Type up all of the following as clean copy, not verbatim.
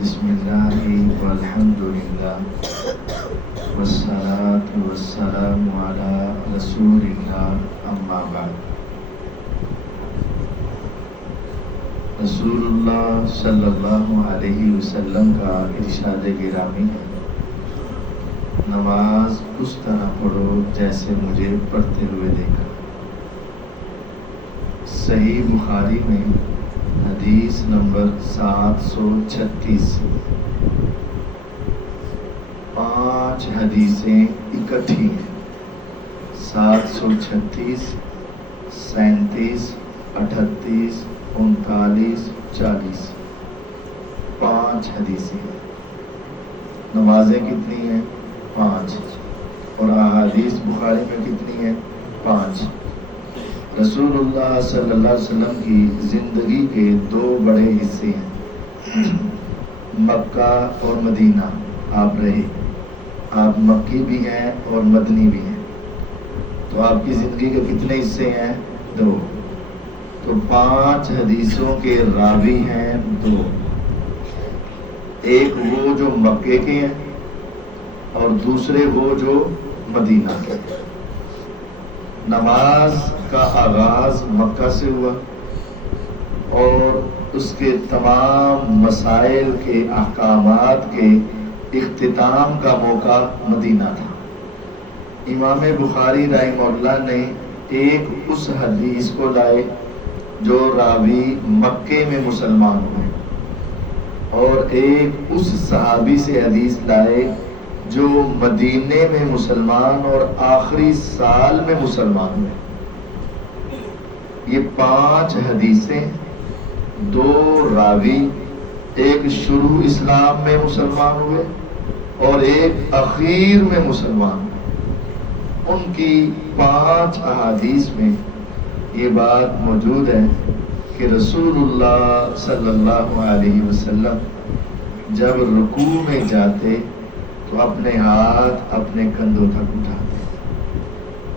بسم اللہ والحمدللہ والصلاة والسلام علی رسول اللہ اما بعد۔ رسول اللہ صلی اللہ علیہ وسلم کا ارشاد گرامی ہے، نماز اس طرح پڑھو جیسے مجھے پڑھتے ہوئے دیکھا۔ صحیح بخاری میں حدیث نمبر 736، 5 حدیثیں اکٹھی ہیں، 736، 37، 38، 39، 40، 5 حدیثیں ہیں۔ نمازیں کتنی ہیں؟ 5۔ اور احادیث بخاری میں کتنی ہیں؟ 5۔ رسول اللہ صلی اللہ علیہ وسلم کی زندگی کے 2 بڑے حصے ہیں، مکہ اور مدینہ۔ آپ رہے، آپ مکی بھی ہیں اور مدنی بھی ہیں، تو آپ کی زندگی کے کتنے حصے ہیں؟ 2۔ تو 5 حدیثوں کے راوی ہیں 2، ایک وہ جو مکے کے ہیں اور دوسرے وہ جو مدینہ کے ہیں۔ نماز کا آغاز مکہ سے ہوا اور اس کے تمام مسائل کے احکامات کے اختتام کا موقع مدینہ تھا۔ امام بخاری رحمہ اللہ نے ایک اس حدیث کو لائے جو راوی مکے میں مسلمان ہوئے، اور ایک اس صحابی سے حدیث لائے جو مدینے میں مسلمان اور آخری سال میں مسلمان ہوئے۔ یہ 5 حدیثیں، 2 راوی، ایک شروع اسلام میں مسلمان ہوئے اور ایک اخیر میں مسلمان ہوئے۔ ان کی 5 احادیث میں یہ بات موجود ہے کہ رسول اللہ صلی اللہ علیہ وسلم جب رکوع میں جاتے تو اپنے ہاتھ اپنے کندھوں تک اٹھاتے،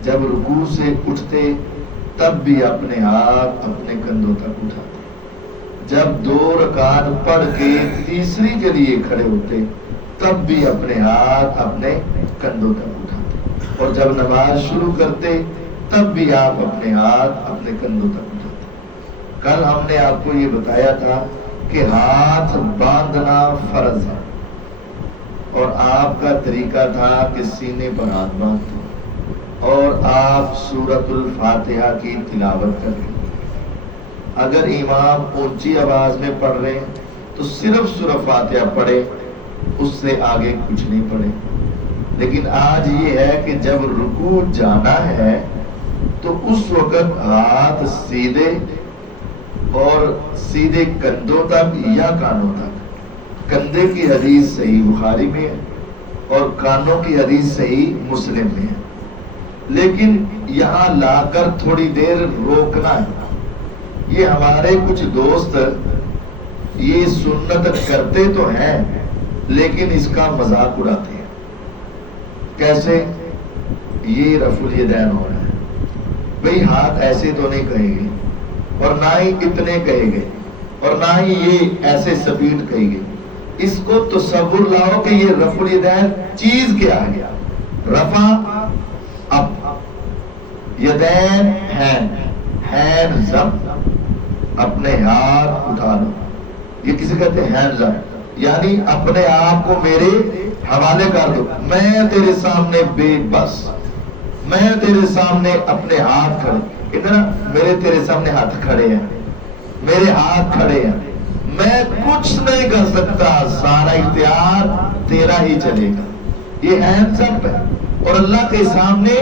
جب رکوع سے اٹھتے تب بھی اپنے ہاتھ اپنے کندھوں تک اٹھاتے، جب 2 رکعت پڑھ کے تیسری کے لیے کھڑے ہوتے تب بھی اپنے ہاتھ اپنے کندھوں تک اٹھاتے، اور جب نماز شروع کرتے تب بھی آپ اپنے ہاتھ اپنے کندھوں تک اٹھاتے۔ کل ہم نے آپ کو یہ بتایا تھا کہ ہاتھ باندھنا فرض ہے، اور آپ کا طریقہ تھا کہ سینے پر ہاتھ باندھتے اور آپ سورۃ الفاتحہ کی تلاوت کرتے۔ اگر امام اونچی آواز میں پڑھ رہے ہیں تو صرف سورۃ فاتحہ پڑھے، اس سے آگے کچھ نہیں پڑھے۔ لیکن آج یہ ہے کہ جب رکوع جانا ہے تو اس وقت ہاتھ سیدھے اور سیدھے کندھوں تک یا کانوں تک۔ کندھے کی حدیث صحیح بخاری میں ہے اور کانوں کی حدیث صحیح مسلم میں ہے، لیکن یہاں لا کر تھوڑی دیر روکنا ہے۔ یہ ہمارے کچھ دوست یہ سنت کرتے تو ہیں لیکن اس کا مذاق اڑاتے ہیں۔ کیسے؟ یہ رفع الیدین ہو رہا ہے، بھئی ہاتھ ایسے تو نہیں کہیں گے، اور نہ ہی اتنے کہیں گے، اور نہ ہی یہ ایسے سپیڈ کہیں گے۔ اس کو تصور لاؤ کہ یہ رفع الیدین چیز کیا ہے۔ رفع اب، یدین ہینڈز اپ، اپنے ہاتھ اٹھا لو۔ یہ کسے کہتے ہیں؟ ہینڈز اپ، یعنی اپنے آپ کو میرے حوالے کر دو۔ میں تیرے سامنے بے بس، میں تیرے سامنے اپنے ہاتھ کھڑے، ادھر میرے تیرے سامنے ہاتھ کھڑے ہیں، میرے ہاتھ کھڑے ہیں، میں کچھ نہیں کر سکتا، سارا اختیار تیرا ہی چلے گا۔ یہ ہینڈز اپ ہے، اور اللہ کے سامنے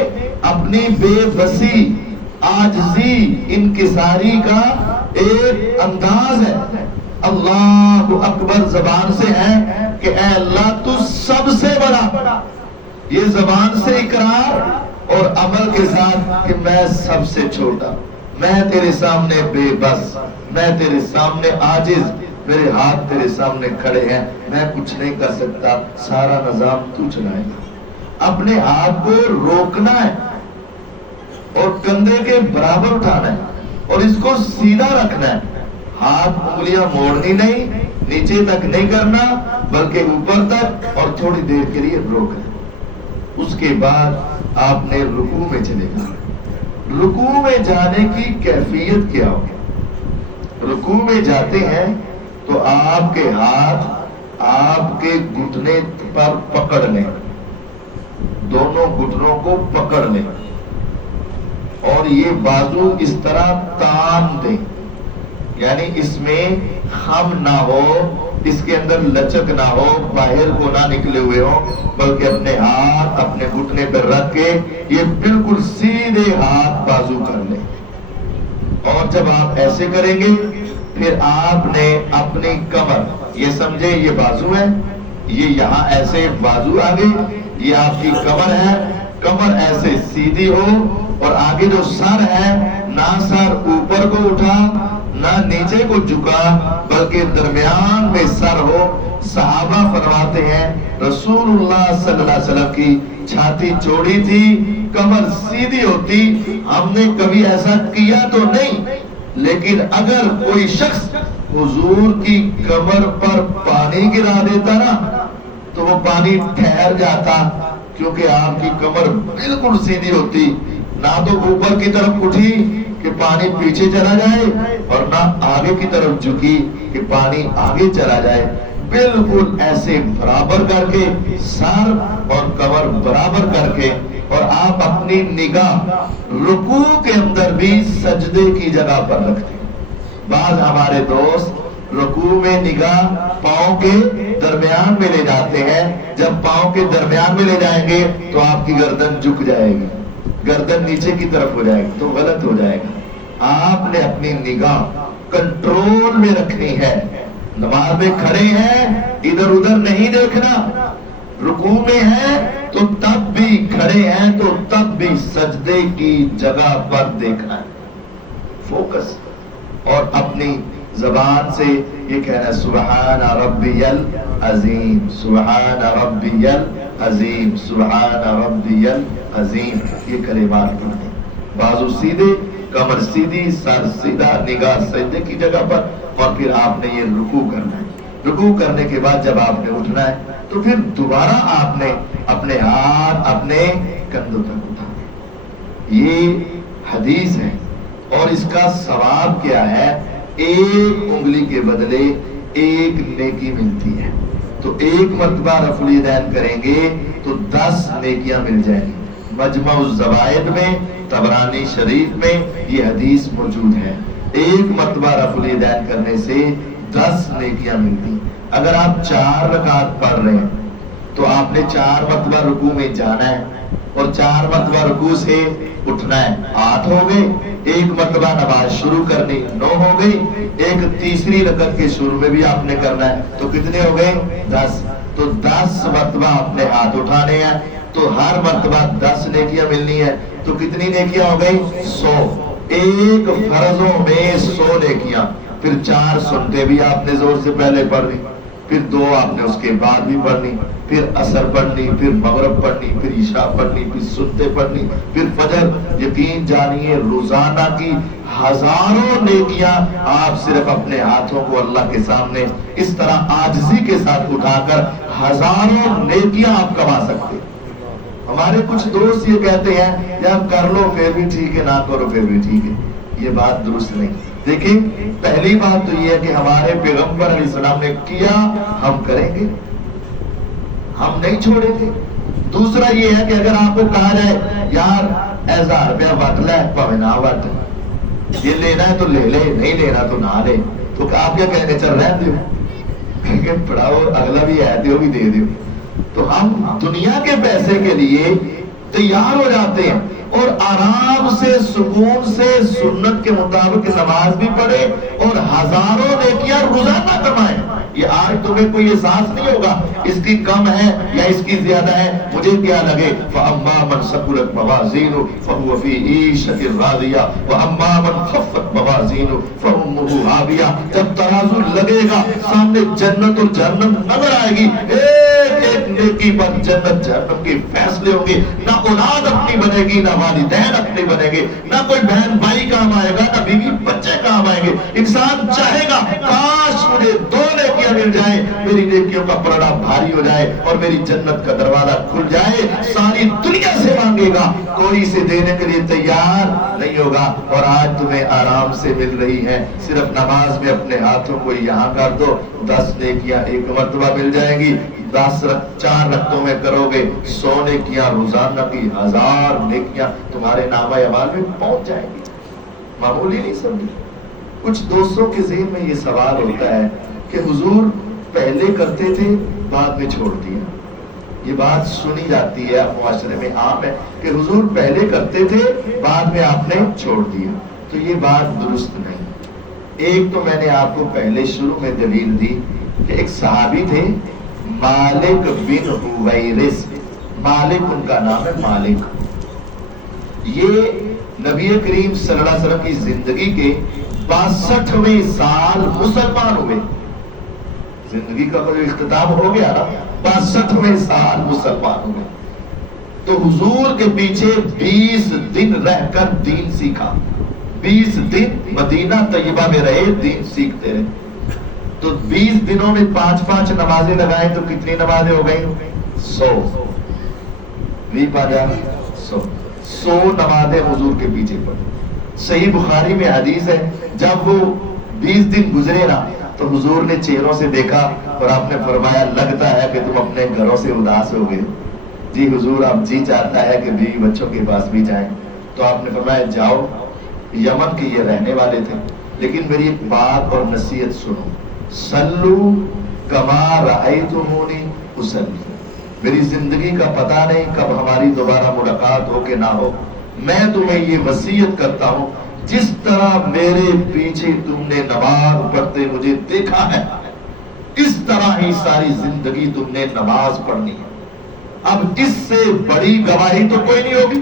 اپنی بے بسی، عاجزی، انکساری کا ایک انداز ہے۔ اللہ اکبر زبان سے ہے کہ اے اللہ تو سب سے بڑا، یہ زبان سے اقرار اور عمل کے ساتھ کہ میں سب سے چھوٹا، میں تیرے سامنے بے بس، میں تیرے سامنے عاجز، میرے ہاتھ تیرے سامنے کھڑے ہیں، میں کچھ نہیں کر سکتا، سارا نظام تو چلائے گا۔ اپنے ہاتھ کو روکنا ہے اور کندھے کے برابر اٹھانا ہے اور اس کو سیدھا رکھنا ہے۔ ہاتھ انگلیاں موڑنی نہیں، نیچے تک نہیں کرنا بلکہ اوپر تک، اور تھوڑی دیر کے لیے روکنا۔ اس کے بعد آپ نے رکوع میں چلے جانا۔ رکوع میں جانے کی کیفیت کیا ہوگی؟ رکوع میں جاتے ہیں تو آپ کے ہاتھ آپ کے گھٹنے پر پکڑ لیں، دونوں گھٹنوں کو پکڑ لیں، اور یہ بازو اس طرح تان دیں، یعنی اس میں خم نہ ہو، اس کے اندر لچک نہ ہو، باہر کو نہ نکلے ہوئے ہو، بلکہ اپنے ہاتھ اپنے گھٹنے پر رکھ کے یہ بالکل سیدھے ہاتھ بازو کر لیں۔ اور جب آپ ایسے کریں گے پھر آپ نے اپنی کمر، یہ سمجھے یہ بازو ہے، یہ یہاں ایسے بازو آگے، یہ آپ کی کمر ہے، کمر ایسے سیدھی ہو، اور آگے جو سر ہے نہ سر اوپر کو اٹھا نہ نیچے کو جھکا بلکہ درمیان میں سر ہو۔ صحابہ فرماتے ہیں رسول اللہ صلی اللہ علیہ وسلم کی چھاتی چوڑی تھی، کمر سیدھی ہوتی، ہم نے کبھی ایسا کیا تو نہیں، لیکن اگر کوئی شخص حضور کی کمر پر پانی گرا دیتا نا تو وہ پانی ٹھہر جاتا، کیونکہ آپ کی کمر بالکل سیدھی ہوتی، نہ تو اوپر کی طرف اٹھی کہ پانی پیچھے چلا جائے اور نہ آگے کی طرف جھکی کہ پانی آگے چلا جائے، بالکل ایسے برابر کر کے سر اور کمر برابر کر کے، اور آپ اپنی نگاہ رکوع کے اندر بھی سجدے کی جگہ پر رکھتے ہیں۔ بعض ہمارے دوست رکوع میں نگاہ پاؤں کے درمیان میں لے جاتے ہیں، جب پاؤں کے درمیان میں لے جائیں گے تو آپ کی گردن جھک جائے گی، گردن نیچے کی طرف ہو جائے گی تو غلط ہو جائے گا۔ آپ نے اپنی نگاہ کنٹرول میں رکھنی ہے، نماز میں کھڑے ہیں ادھر ادھر نہیں دیکھنا، رکوع میں ہیں تو تب بھی، کھڑے ہیں تو تب بھی سجدے کی جگہ پر دیکھنا ہے، فوکس، اور اپنی زبان سے یہ کہنا سبحان ربی العظیم، سبحان ربی العظیم، سبحان ربی العظیم، یہ کلمات پڑھنے، بازو سیدھے، کمر سیدھی، سر سیدھا، نگاہ سجدے کی جگہ پر، اور پھر آپ نے یہ رکوع کرنا ہے۔ رکوع کرنے کے بعد جب آپ نے اٹھنا ہے تو پھر دوبارہ آپ نے اپنے ہاتھ اپنے کندھوں تک اٹھانے۔ یہ حدیث ہے، اور اس کا ثواب کیا ہے؟ ایک انگلی کے بدلے ایک نیکی ملتی ہے، تو ایک مرتبہ رفع الیدین کریں گے تو 10 نیکیاں مل جائیں گی۔ مجمع الزوائد میں، طبرانی شریف میں یہ حدیث موجود ہے، ایک مرتبہ رفع الیدین کرنے سے 10 نیکیاں ملتی۔ اگر آپ 4 رکعت پڑھ رہے ہیں تو آپ نے 4 مرتبہ رکوع میں جانا ہے اور 4 مرتبہ رکوع سے اٹھنا ہے، 8 ہو گئے، ایک مرتبہ نماز شروع کرنی 9 ہو گئی، ایک تیسری رکعت کے شروع میں بھی آپ نے کرنا ہے تو کتنے ہو گئے؟ 10۔ تو 10 مرتبہ اپنے ہاتھ اٹھانے ہیں تو ہر مرتبہ 10 نیکیاں ملنی ہے، تو کتنی نیکیاں ہو گئی؟ 100۔ ایک فرضوں میں 100 نیکیاں، پھر 4 سنتے بھی آپ نے زور سے پہلے پڑھ لی، پھر 2 آپ نے اس کے بعد بھی پڑھنی، پھر عصر پڑھنی، پھر مغرب پڑھنی، پھر عشاء پڑھنی، پھر سنتے پڑھنی، پھر فجر۔ یقین جانیے روزانہ کی ہزاروں نیکیاں آپ صرف اپنے ہاتھوں کو اللہ کے سامنے اس طرح عاجزی کے ساتھ اٹھا کر ہزاروں نیکیاں آپ کما سکتے۔ ہمارے کچھ دوست یہ کہتے ہیں یار کر لو پھر بھی ٹھیک ہے، نہ کرو پھر بھی ٹھیک ہے، یہ بات درست نہیں۔ دیکھیں پہلی بات تو یہ ہے کہ ہمارے پیغمبر علیہ السلام نے کیا، ہم کریں گے، ہم نہیں چھوڑیں گے۔ دوسرا یہ ہے کہ اگر آپ کو کہا جائے یار 1000 روپیہ وٹ لے، پاوے نہ وٹ، یہ لینا ہے تو لے لے، نہیں لینا تو نہ لے، تو آپ کیا کہیں گے؟ چل رہے دیو، کہ پڑھاؤ اگلا بھی ہے دیو بھی دے دیو۔ تو ہم دنیا کے پیسے کے لیے تیار ہو جاتے ہیں اور آرام سے سکون سے سنت کے مطابق نماز بھی پڑھے اور ہزاروں نیکیاں روزانہ کمائیں۔ یہ آج تمہیں کوئی احساس نہیں ہوگا اس کی کم ہے یا اس کی زیادہ ہے، مجھے کیا لگے۔ فَأَمَّا مَنْ ثَقُلَتْ مَوَازِينُهُ فَهُوَ فِي عِيشَةٍ رَاضِيَةٍ وَأَمَّا مَنْ خَفَّتْ مَوَازِينُهُ فَأُمُّهُ هَاوِيَةٌ۔ جب ترازو لگے گا سامنے جنت اور جہنم نظر آئے گی، ایک ایک نیکی پر جنت جہنم کے فیصلے ہوں گے۔ نہ اولاد اپنی بنے گی، نہ والدین اپنے بنے گے، نہ کوئی بہن بھائی کام آئے گا، نہ بیوی بچے کام آئیں گے۔ انسان چاہے گا کاش مجھے 2 نیکیاں مل کا پلڑا بھاری ہو جائے اور میری جنت کا دروازہ کھل جائے، ساری دنیا سے مانگے گا، کوئی سے دینے کے لیے تیار نہیں ہوگا۔ اور آج تمہیں آرام سے مل رہی ہے، صرف نماز میں اپنے ہاتھوں کو یہاں کر دو، 10 نیکیاں ایک مرتبہ مل جائیں گی۔ 4 رکعتوں میں کرو گے 100 نیکیاں، روزانہ کی 1000 نیکیاں تمہارے نامہ اعمال میں پہنچ جائیں گی۔ معمولی نہیں سمجھی۔ کچھ دوستوں کے ذہن میں یہ سوال ہوتا ہے کہ حضور پہلے کرتے تھے بعد میں چھوڑ دیا۔ یہ بات سنی جاتی ہے، معاشرے میں عام ہے کہ حضور پہلے کرتے تھے بعد میں آپ نے چھوڑ دیا، تو یہ بات درست نہیں۔ ایک تو میں نے آپ کو پہلے شروع میں دلیل دی کہ ایک صحابی تھے مالک بن حویرث، مالک ان کا نام ہے مالک۔ یہ نبی کریم صلی اللہ علیہ وسلم کی زندگی کے 62ویں سال مسلمان ہوئے۔ زندگی کا جو اختتام ہو گیا نا، 62ویں سال مسلمان ہوئے، تو حضور کے پیچھے 20 دن رہ کر دین سیکھا۔ 20 دن مدینہ طیبہ میں رہے، دین سیکھتے رہے۔ تو 20 دنوں میں 5 نمازیں لگائیں تو کتنی نمازیں ہو گئی؟ 100۔ 100 نمازیں حضور کے پیچھے پڑھی۔ صحیح بخاری میں حدیث ہے، جب وہ 20 دن گزرے نا تو حضور نے چہروں سے دیکھا اور آپ نے فرمایا لگتا ہے کہ تم اپنے گھروں سے اداس ہو گئے۔ جی حضور، اب جی چاہتا ہے کہ بیوی بچوں کے پاس بھی جائیں۔ تو آپ نے فرمایا جاؤ، یمن کے یہ رہنے والے تھے، لیکن میری ایک بات اور نصیحت سنو، صلو کما رأیتمونی اصلی۔ میری زندگی کا پتہ نہیں کب ہماری دوبارہ ملاقات ہو کہ نہ ہو، میں تمہیں یہ وصیت کرتا ہوں جس طرح میرے پیچھے تم نے نماز پڑھتے مجھے دیکھا ہے، اس طرح ہی ساری زندگی تم نے نماز پڑھنی ہے۔ اب اس سے بڑی گواہی تو کوئی نہیں ہوگی۔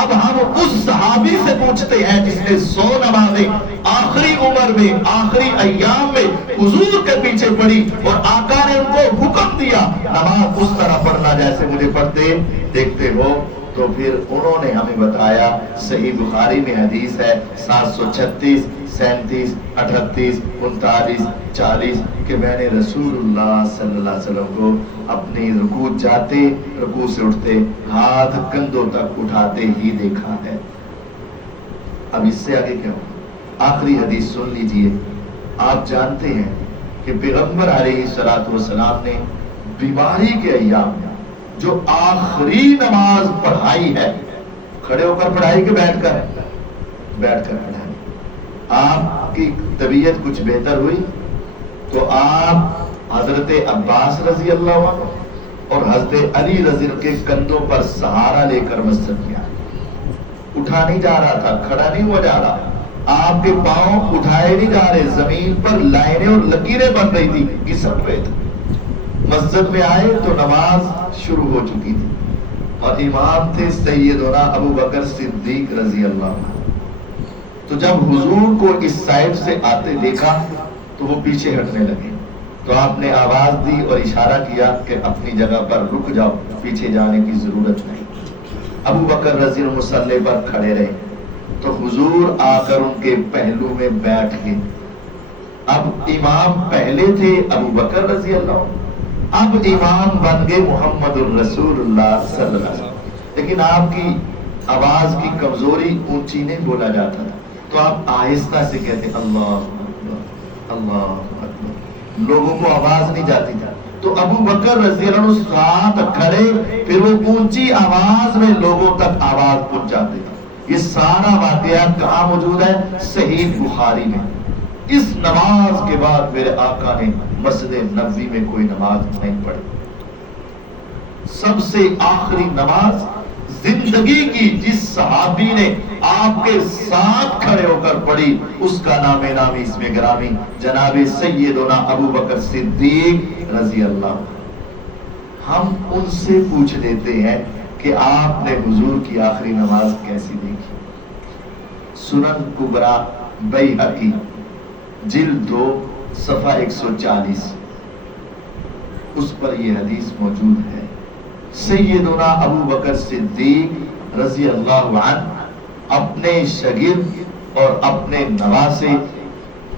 اب ہم اس صحابی سے پوچھتے ہیں جس نے 100 نمازیں آخری عمر میں، آخری ایام میں حضور کے پیچھے پڑھی اور آقا نے ان کو حکم دیا نماز اس طرح پڑھنا جیسے مجھے پڑھتے دیکھتے ہو۔ تو پھر انہوں نے ہمیں بتایا، صحیح بخاری میں حدیث ہے 736 37 38 39 40 کہ میں نے رسول اللہ صلی اللہ علیہ وسلم کو اپنی رکوع جاتے، رکوع سے اٹھتے، ہاتھ کندھوں تک اٹھاتے ہی دیکھا ہے۔ اب اس سے آگے کیا ہو؟ آخری حدیث سن لیجئے۔ آپ جانتے ہیں کہ پیغمبر علیہ السلام نے بیماری کے ایام میں جو آخری نماز پڑھائی ہے، کھڑے ہو کر پڑھائی کہ بیٹھ کر؟ بیٹھ کر پڑھائی۔ آپ کی طبیعت کچھ بہتر ہوئی تو آپ حضرت عباس رضی اللہ عنہ اور حضرت علی رضی اللہ کے کندھوں پر سہارا لے کر مسجد میں آئے۔ اٹھا نہیں جا رہا تھا، کھڑا نہیں ہوا جا رہا، آپ کے پاؤں اٹھائے نہیں جا رہے، زمین پر لائنیں اور لکیریں بن رہی تھی، گھسٹ رہے تھے۔ مسجد میں آئے تو نماز شروع ہو چکی تھی اور امام تھے سیدنا ابو بکر صدیق رضی اللہ عنہ۔ تو جب حضور کو اس سائڈ سے آتے دیکھا تو وہ پیچھے ہٹنے لگے، تو آپ نے آواز دی اور اشارہ کیا کہ اپنی جگہ پر رک جاؤ، پیچھے جانے کی ضرورت نہیں۔ ابو بکر رضی اللہ مصلی پر کھڑے رہے تو حضور آ کر ان کے پہلو میں بیٹھ گئے۔ اب امام پہلے تھے ابو بکر رضی اللہ عنہ، اب امام بن گئے محمد الرسول اللہ صلی اللہ علیہ وسلم۔ لیکن آپ کی آواز کی کمزوری، اونچی نہیں بولا جاتا تھا، تو آپ آہستہ سے کہتے اللہ اکبر اللہ اکبر، لوگوں کو آواز نہیں جاتی تھی۔ تو ابو بکر رضی اللہ عنہ ساتھ کھڑے، پھر وہ اونچی آواز میں لوگوں تک آواز پہنچاتے تھے۔ یہ سارا واقعہ کہاں موجود ہے؟ صحیح بخاری میں۔ اس نماز کے بعد میرے آقا نے مسجد نبوی میں کوئی نماز نہیں پڑھی۔ سب سے آخری نماز زندگی کی جس صحابی نے آپ کے ساتھ کھڑے ہو کر پڑھی، اس کا نام نامی اس میں گرامی جناب سیدنا ابو بکر صدیق رضی اللہ عنہ۔ ہم ان سے پوچھ لیتے ہیں کہ آپ نے حضور کی آخری نماز کیسی دیکھی؟ سنن کبریٰ بیہقی جلد 2 صفحہ 140، اس پر یہ حدیث موجود ہے۔ سیدنا ابو بکر صدیق رضی اللہ عنہ اپنے شاگرد اور اپنے نواسے